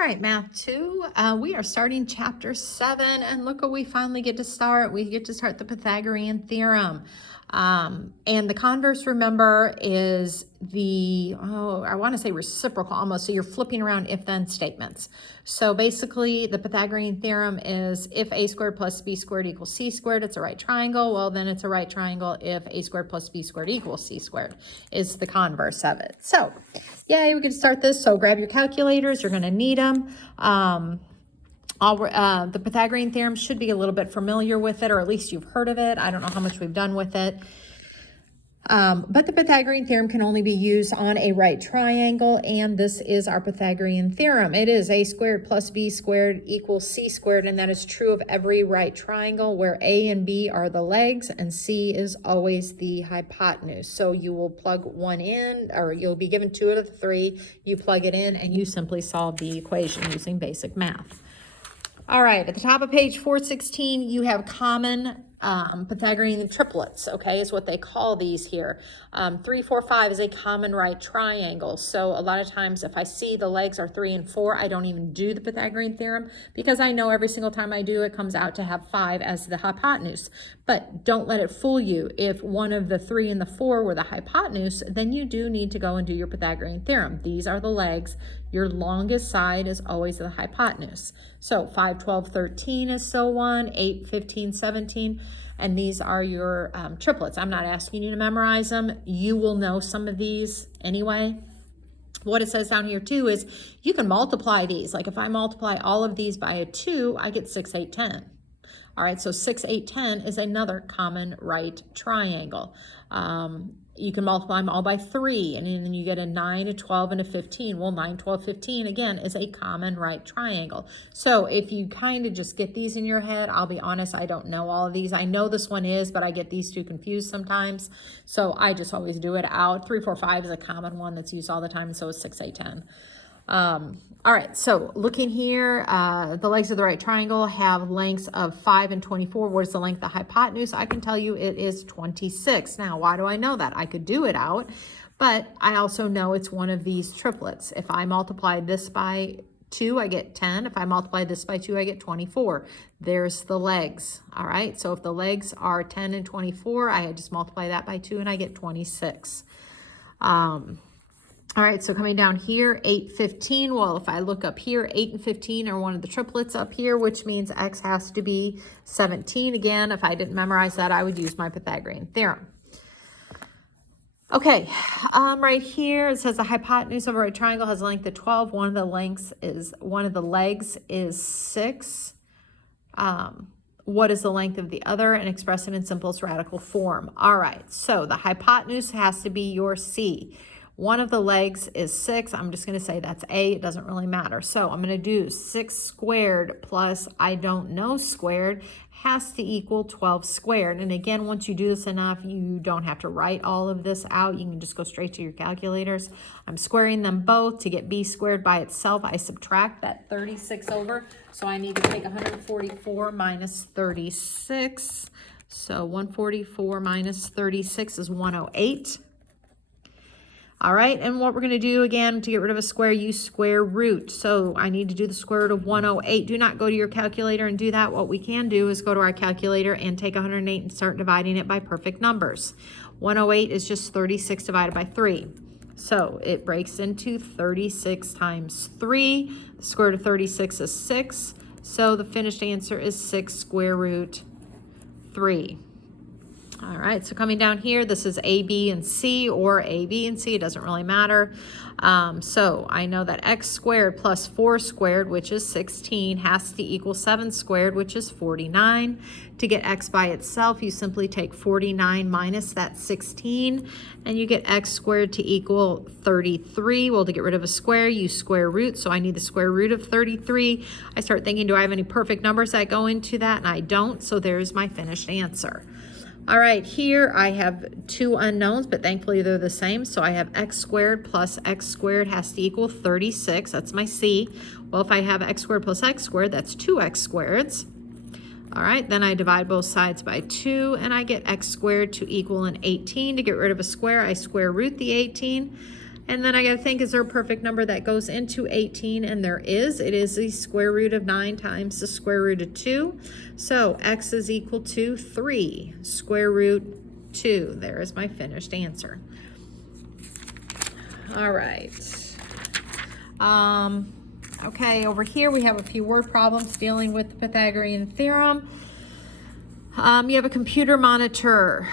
All right, Math 2, we are starting Chapter 7, and look what we finally get to start. We get to start the Pythagorean theorem. And the converse, remember, is the, I want to say reciprocal almost, so you're flipping around if-then statements. So basically, the Pythagorean theorem is if a squared plus b squared equals c squared, it's a right triangle. Well, then it's a right triangle if a squared plus b squared equals c squared is the converse of it. So, yay, we can start this. So grab your calculators. You're going to need them. The Pythagorean theorem should be a little bit familiar with it, or at least you've heard of it. I don't know how much we've done with it. But the Pythagorean theorem can only be used on a right triangle, and this is our Pythagorean theorem. It is a squared plus b squared equals c squared, and that is true of every right triangle where a and b are the legs and c is always the hypotenuse. So you will plug one in, or you'll be given two out of the three, you plug it in, and you simply solve the equation using basic math. All right, at the top of page 416, you have common Pythagorean triplets, okay, is what they call these here. 3, 4, 5 is a common right triangle. So a lot of times if I see the legs are 3 and 4, I don't even do the Pythagorean theorem because I know every single time I do it comes out to have 5 as the hypotenuse. But don't let it fool you. If one of the 3 and the 4 were the hypotenuse, then you do need to go and do your Pythagorean theorem. These are the legs. Your longest side is always the hypotenuse. So 5, 12, 13 is so on, 8, 15, 17. And these are your triplets. I'm not asking you to memorize them. You will know some of these anyway. What it says down here too is you can multiply these. Like if I multiply all of these by a 2, I get 6, 8, 10. All right, so 6, 8, 10 is another common right triangle. You can multiply them all by 3, and then you get a 9, a 12, and a 15. Well, 9, 12, 15, again, is a common right triangle. So if you kind of just get these in your head, I'll be honest, I don't know all of these. I know this one is, but I get these two confused sometimes. So I just always do it out. 3, 4, 5 is a common one that's used all the time, so is 6, 8, 10. All right, so looking here, the legs of the right triangle have lengths of 5 and 24. What is the length of the hypotenuse? I can tell you it is 26. Now, why do I know that? I could do it out, but I also know it's one of these triplets. If I multiply this by 2, I get 10. If I multiply this by 2, I get 24. There's the legs. All right, so if the legs are 10 and 24, I just multiply that by 2 and I get 26. All right, so coming down here, 8, 15. Well, if I look up here, 8 and 15 are one of the triplets up here, which means x has to be 17. Again, if I didn't memorize that, I would use my Pythagorean theorem. Okay, right here, it says the hypotenuse of a right triangle has a length of 12. One of the legs is 6. What is the length of the other? And express it in simplest radical form. All right, so the hypotenuse has to be your C. One of the legs is 6. I'm just going to say that's A. It doesn't really matter. So I'm going to do 6 squared plus I don't know squared has to equal 12 squared. And again, once you do this enough, you don't have to write all of this out. You can just go straight to your calculators. I'm squaring them both. To get B squared by itself, I subtract that 36 over. So I need to take 144 minus 36. So 144 minus 36 is 108. All right, and what we're going to do again to get rid of a square, use square root. So I need to do the square root of 108. Do not go to your calculator and do that. What we can do is go to our calculator and take 108 and start dividing it by perfect numbers. 108 is just 36 divided by 3. So it breaks into 36 times 3. The square root of 36 is 6. So the finished answer is 6 square root 3. All right, so coming down here, this is A, B, and C, or A, B, and C. It doesn't really matter. So I know that x squared plus 4 squared, which is 16, has to equal 7 squared, which is 49. To get x by itself, you simply take 49 minus that 16, and you get x squared to equal 33. Well, to get rid of a square, use square root, so I need the square root of 33. I start thinking, do I have any perfect numbers that go into that? And I don't, so there's my finished answer. All right, here I have two unknowns, but thankfully they're the same. So I have x squared plus x squared has to equal 36. That's my C. Well, if I have x squared plus x squared, that's 2x squareds. All right, then I divide both sides by 2, and I get x squared to equal an 18. To get rid of a square, I square root the 18. And then I got to think, is there a perfect number that goes into 18? And there is. It is the square root of 9 times the square root of 2. So x is equal to 3 square root 2. There is my finished answer. All right. Okay, over here we have a few word problems dealing with the Pythagorean theorem. You have a computer monitor.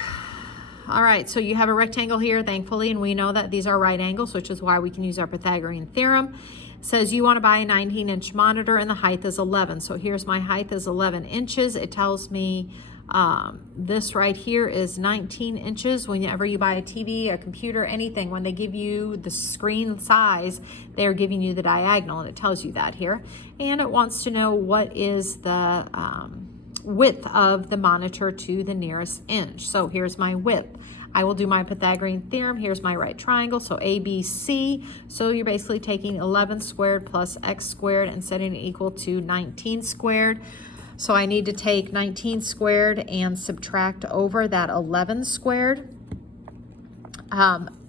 All right, so you have a rectangle here, thankfully, and we know that these are right angles, which is why we can use our Pythagorean theorem. It says you want to buy a 19-inch monitor and the height is 11. So here's my height is 11 inches. It tells me this right here is 19 inches. Whenever you buy a TV, a computer, anything, when they give you the screen size, they're giving you the diagonal, and it tells you that here. And it wants to know what is the width of the monitor to the nearest inch. So here's my width. I will do my Pythagorean theorem. Here's my right triangle, so ABC. So you're basically taking 11 squared plus x squared and setting it equal to 19 squared. So I need to take 19 squared and subtract over that 11 squared.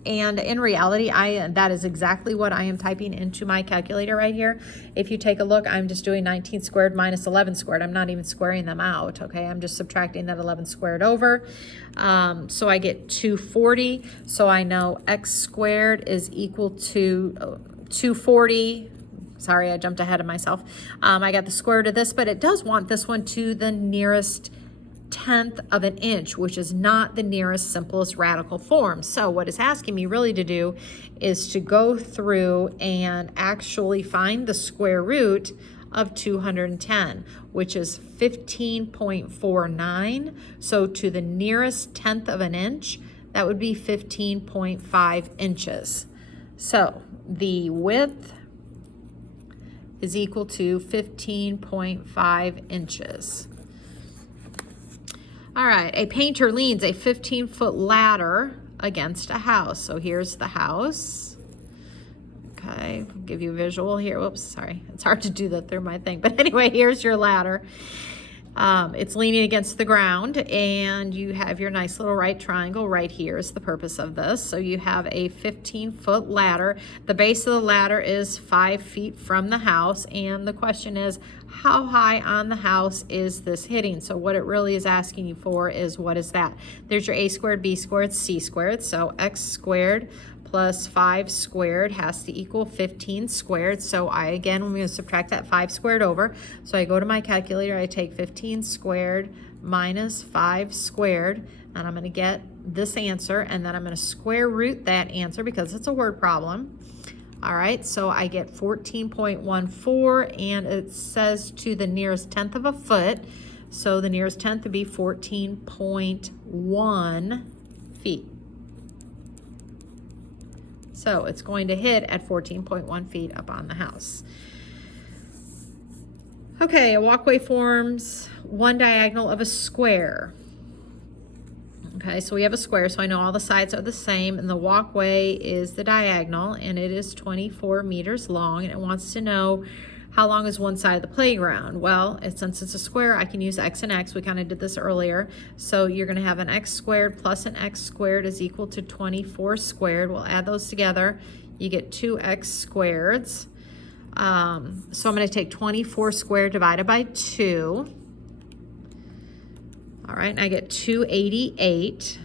And in reality, that is exactly what I am typing into my calculator right here. If you take a look, I'm just doing 19 squared minus 11 squared. I'm not even squaring them out, okay? I'm just subtracting that 11 squared over. So I get 240. So I know x squared is equal to 240. Sorry, I jumped ahead of myself. I got the square root of this, but it does want this one to the nearest tenth of an inch, which is not the nearest simplest radical form. So what it's asking me really to do is to go through and actually find the square root of 210, which is 15.49. So to the nearest tenth of an inch, that would be 15.5 inches. So the width is equal to 15.5 inches. All right, a painter leans a 15-foot ladder against a house. So here's the house. Okay, I'll give you a visual here. Whoops, sorry. It's hard to do that through my thing. But anyway, here's your ladder. It's leaning against the ground, and you have your nice little right triangle right here is the purpose of this. So you have a 15-foot ladder. The base of the ladder is 5 feet from the house, and the question is, how high on the house is this hitting? So what it really is asking you for is, what is that? There's your a squared, b squared, c squared. So x squared plus 5 squared has to equal 15 squared. So I'm going to subtract that 5 squared over. So I go to my calculator, I take 15 squared minus 5 squared, and I'm going to get this answer, and then I'm going to square root that answer because it's a word problem. All right, so I get 14.14, and it says to the nearest tenth of a foot. So the nearest tenth would be 14.1 feet. So it's going to hit at 14.1 feet up on the house. Okay, a walkway forms one diagonal of a square. Okay, so we have a square, so I know all the sides are the same, and the walkway is the diagonal, and it is 24 meters long, and it wants to know how long is one side of the playground. Well, since it's a square, I can use x and x. We kind of did this earlier. So you're going to have an x squared plus an x squared is equal to 24 squared. We'll add those together. You get 2x squareds. So I'm going to take 24 squared divided by 2. All right, and I get 288.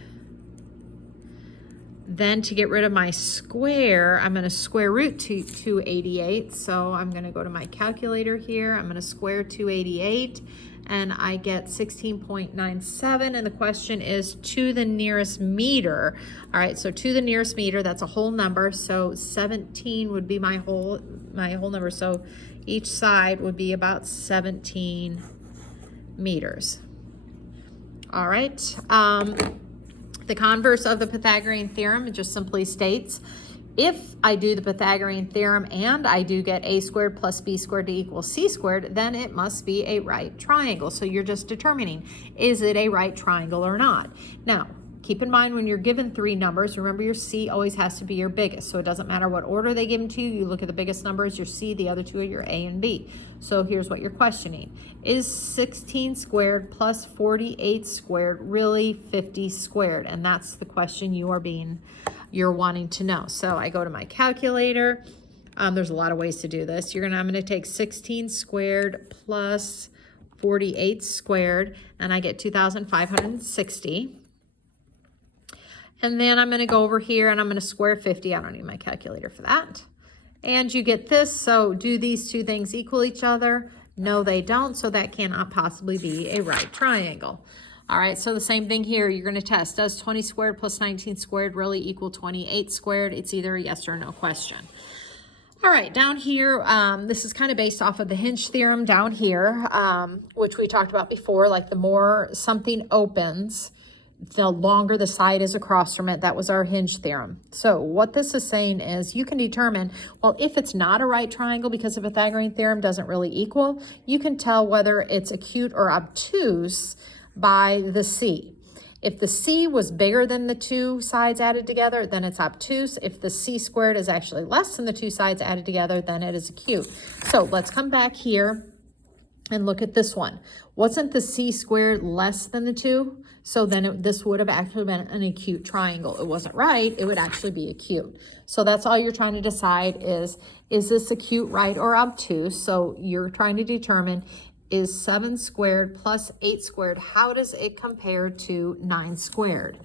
Then to get rid of my square, I'm going to square root 288. So I'm going to go to my calculator here. I'm going to square 288, and I get 16.97. And the question is to the nearest meter. All right, so to the nearest meter, that's a whole number. So 17 would be my whole number. So each side would be about 17 meters. All right. The converse of the Pythagorean theorem, it just simply states, if I do the Pythagorean theorem and I do get a squared plus b squared to equal c squared, then it must be a right triangle. So you're just determining, is it a right triangle or not? Now, keep in mind when you're given 3 numbers, remember your c always has to be your biggest. So it doesn't matter what order they give them to you. You look at the biggest number as your c, the other 2 are your a and b. So here's what you're questioning. Is 16 squared plus 48 squared really 50 squared? And that's the question you are being you're wanting to know. So I go to my calculator. There's a lot of ways to do this. I'm going to take 16 squared plus 48 squared, and I get 2,560. And then I'm going to go over here and I'm going to square 50. I don't need my calculator for that. And you get this. So do these two things equal each other? No, they don't. So that cannot possibly be a right triangle. All right, so the same thing here. You're going to test. Does 20 squared plus 19 squared really equal 28 squared? It's either a yes or no question. All right, down here, this is kind of based off of the hinge theorem down here, which we talked about before. Like the more something opens, the longer the side is across from it. That was our hinge theorem. So what this is saying is you can determine, well, if it's not a right triangle because the Pythagorean theorem doesn't really equal, you can tell whether it's acute or obtuse by the C. If the C was bigger than the two sides added together, then it's obtuse. If the C squared is actually less than the two sides added together, then it is acute. So let's come back here and look at this one. Wasn't the C squared less than the 2? So then this would have actually been an acute triangle. It wasn't right. It would actually be acute. So that's all you're trying to decide is this acute, right, or obtuse? So you're trying to determine, is 7 squared plus 8 squared, how does it compare to 9 squared?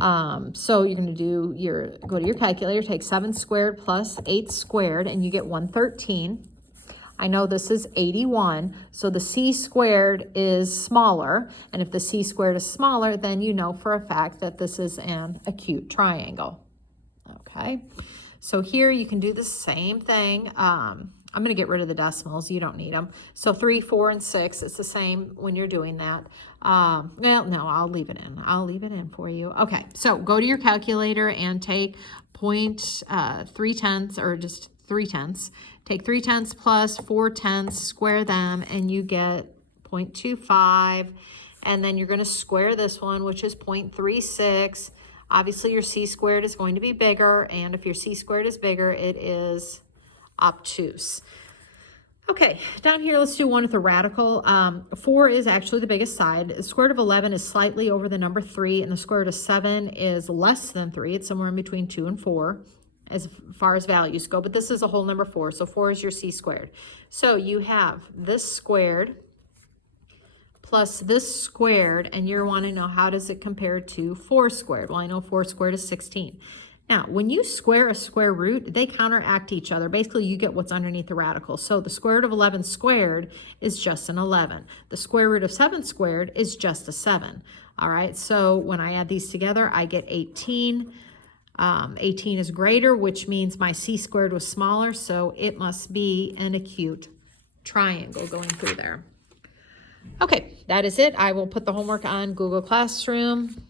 So you're going to go to your calculator, take 7 squared plus 8 squared, and you get 113. I know this is 81, so the C squared is smaller, and if the C squared is smaller, then you know for a fact that this is an acute triangle. Okay, so here you can do the same thing. I'm going to get rid of the decimals. You don't need them. So 3, 4, and 6, it's the same when you're doing that. Well, no, I'll leave it in. I'll leave it in for you. Okay, so go to your calculator and take 0.3 or just 3/10. Take 3/10 plus 4/10, square them, and you get 0.25. And then you're going to square this one, which is 0.36. Obviously, your C squared is going to be bigger, and if your C squared is bigger, it is obtuse. Okay, down here, let's do one with a radical. 4 is actually the biggest side. The square root of 11 is slightly over the number 3, and the square root of 7 is less than 3. It's somewhere in between 2 and 4 as far as values go, but this is a whole number 4, so 4 is your C squared. So you have this squared plus this squared, and you're wanting to know how does it compare to 4 squared. Well, I know 4 squared is 16. Now, when you square a square root, they counteract each other. Basically, you get what's underneath the radical. So the square root of 11 squared is just an 11. The square root of 7 squared is just a 7. All right, so when I add these together, I get 18. 18 is greater, which means my C squared was smaller, so it must be an acute triangle going through there. Okay, that is it. I will put the homework on Google Classroom.